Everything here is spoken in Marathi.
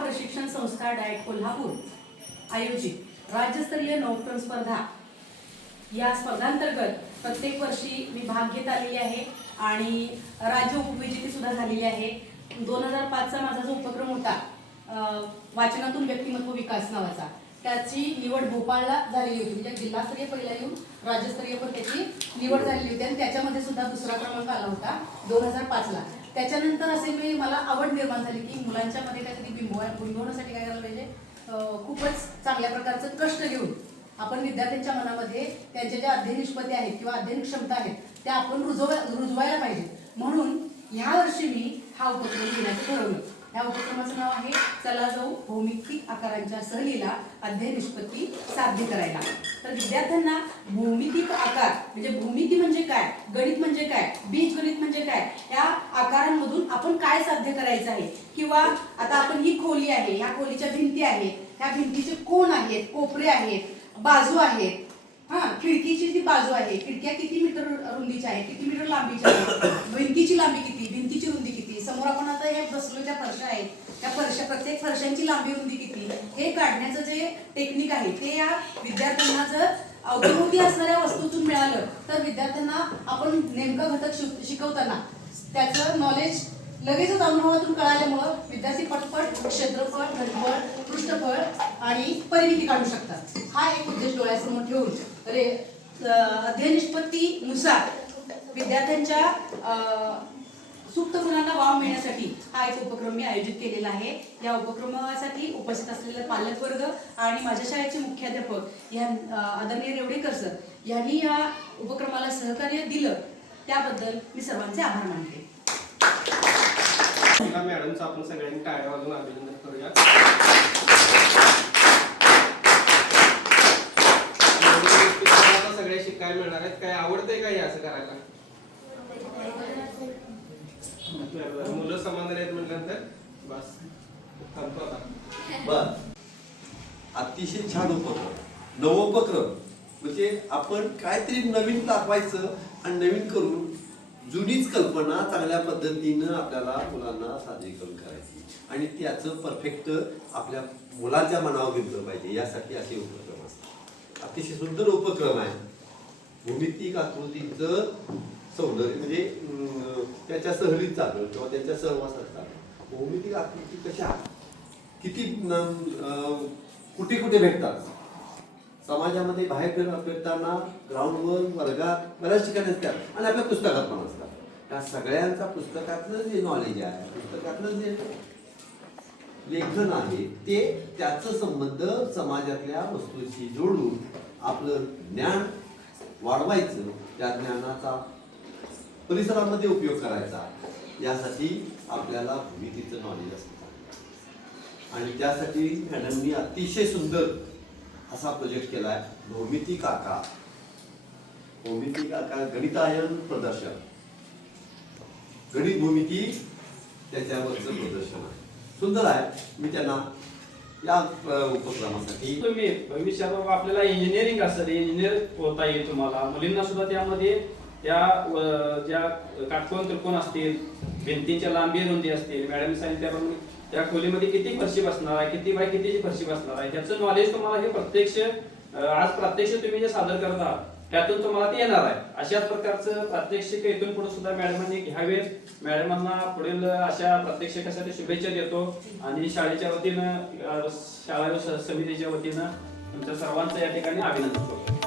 प्रशिक्षण संस्था डाएट कोल्हापूर आयोजित राज्यस्तरीय नौक्रम स्पर्धा या स्पर्धांतर्गत प्रत्येक वर्षी मी भाग घेत आलेली आहे आणि राज्य उपविजेती सुद्धा झालेली आहे। 2005चा माझा जो उपक्रम होता वाचनातून व्यक्तिमत्व विकास नावाचा, त्याची निवड भोपाळला झालेली होती। म्हणजे जिल्हास्तरीय पहिला येऊन राज्यस्तरीय पण त्याची निवड झालेली होती आणि त्याच्यामध्ये सुद्धा दुसरा क्रमांक आला होता 2005ला। त्याच्यानंतर असे मला आवड निर्माण झाली की मुलांच्या मध्ये काहीतरी बिंबवण्यासाठी काय करायला पाहिजे, खूपच चांगल्या प्रकारचं कष्ट घेऊन आपण विद्यार्थ्यांच्या मनामध्ये त्यांच्या ज्या अध्ययन निष्पत्ती आहेत किंवा अध्ययन क्षमता आहेत त्या आपण रुजवायला पाहिजे। म्हणून ह्या वर्षी मी हा उपक्रम घेण्याचं ठरवलं। या उपक्रमाचं नाव आहे चला जाऊ भौमितिक आकारांच्या सहलीला अध्ययन निष्पत्ती साध्य करायला। तर विद्यार्थ्यांना भौमितिक आकार म्हणजे भूमिती म्हणजे काय, गणित म्हणजे काय, बीजगणित म्हणजे काय, या आकारांमधून आपण काय साध्य करायचं आहे, किंवा आता आपण ही खोली आहे, ह्या खोलीच्या भिंती आहेत, ह्या भिंतीचे कोण आहेत, कोपरे आहेत, बाजू आहेत, खिडकीची जी बाजू आहे, खिडक्या किती मीटर रुंदीच्या आहेत, किती मीटर लांबीच्या आहेत, भिंतीची लांबी किती, भिंतीची रुंदी किती, समोर आपण आता हे बसलो ज्या फरशा आहेत त्या प्रत्येक फरशांची लांबी रुंदी किती, हे काढण्याचं जे टेक्निक आहे ते या विद्यार्थ्यांना जर अवतीभोवती असणाऱ्या वस्तूतून मिळालं तर विद्यार्थ्यांना आपण नेमका घटक शिकवताना त्याचं नॉलेज लगेचच अनुभवातून कळाल्यामुळं विद्यार्थी पटपट क्षेत्रफळ, घनफळ, पृष्ठफळ आणि परिमिती काढू शकतात। हा एक उद्देश डोळ्यासमोर ठेवून अध्ययन निष्पत्तीनुसार विद्यार्थ्यांच्या सुप्त गुणांना वाव मिळण्यासाठी हा एक उपक्रम मी आयोजित केलेला आहे। या उपक्रमासाठी उपस्थित असलेले पालकवर्ग आणि माझ्या शाळेचे मुख्याध्यापक या आदरणीय रेवडेकर सर यांनी या उपक्रमाला सहकार्य दिलं त्याबद्दल मी सर्वांचे आभार मानते। मॅडमचं आपण सगळ्यांनी टाळ्या वाजवून अभिनंदन करूया। सगळे शिकायला मिळणार आहेत, काय आवडतंय काय असं करायला? मुलं समाधान आहेत म्हटल्यानंतर बस थांबतो आता। बर, अतिशय छान उपक्रम, नवोपक्रम म्हणजे आपण काहीतरी नवीन दाखवायचं आणि नवीन करून जुनीच कल्पना चांगल्या पद्धतीनं आपल्याला मुलांना सादरीकरण करायची आणि त्याचं परफेक्ट आपल्या मुलाच्या मनावर घेतलं पाहिजे, यासाठी असे उपक्रम असतात। अतिशय सुंदर उपक्रम आहे। भूमितिक आकृतीचं सौंदर्य म्हणजे त्याच्या सहलीत चालू किंवा त्याच्या सहवासात चालू। भौमितिक आकृती कशा किती कुठे कुठे भेटतात समाजामध्ये, बाहेर फिरताना, ग्राउंडवर, वर्गात, बऱ्याच ठिकाणी असतात आणि आपल्या पुस्तकात पण असतात। त्या सगळ्यांचा पुस्तकातलं जे नॉलेज आहे, पुस्तकातलं जे लेखन आहे ते त्याचं संबंध समाजातल्या वस्तूंशी जोडून आपलं ज्ञान वाढवायचं, त्या ज्ञानाचा परिसरामध्ये उपयोग करायचा, यासाठी आपल्याला भूमितीचं नॉलेज असतं आणि त्यासाठी मॅडमनी अतिशय सुंदर असा प्रोजेक्ट केला आहे, भौमितिक आकार। भौमितिक आकार गणितायन प्रदर्शन, गणित भूमिती त्याच्यावरचं प्रदर्शन आहे, सुंदर आहे। मी त्यांना या उपक्रमासाठी तुम्ही भविष्यात आपल्याला इंजिनिअरिंग असेल, इंजिनियर होता येईल तुम्हाला, मुलींना सुद्धा त्यामध्ये त्या ज्या काटकोन त्रिकोण असतील, भिंतींच्या लांबी रुंदी असतील, मॅडम सांगितल्याप्रमाणे त्या खोलीमध्ये किती फरशी बसणार आहे, किती बाय कितीची फरशी बसणार आहे, त्याचं नॉलेज तुम्हाला हे प्रत्यक्ष आज प्रात्यक्षिक तुम्ही जे सादर करता त्यातून तुम्हाला ते येणार आहे। अशाच प्रकारचं प्रात्यक्षिक इथून पुढे सुद्धा मॅडमांनी घ्यावे। मॅडमांना पुढील अशा प्रात्यक्षिकासाठी शुभेच्छा देतो आणि शाळेच्या वतीनं, शाळा समितीच्या वतीनं तुमच्या सर्वांचं या ठिकाणी अभिनंदन करतो।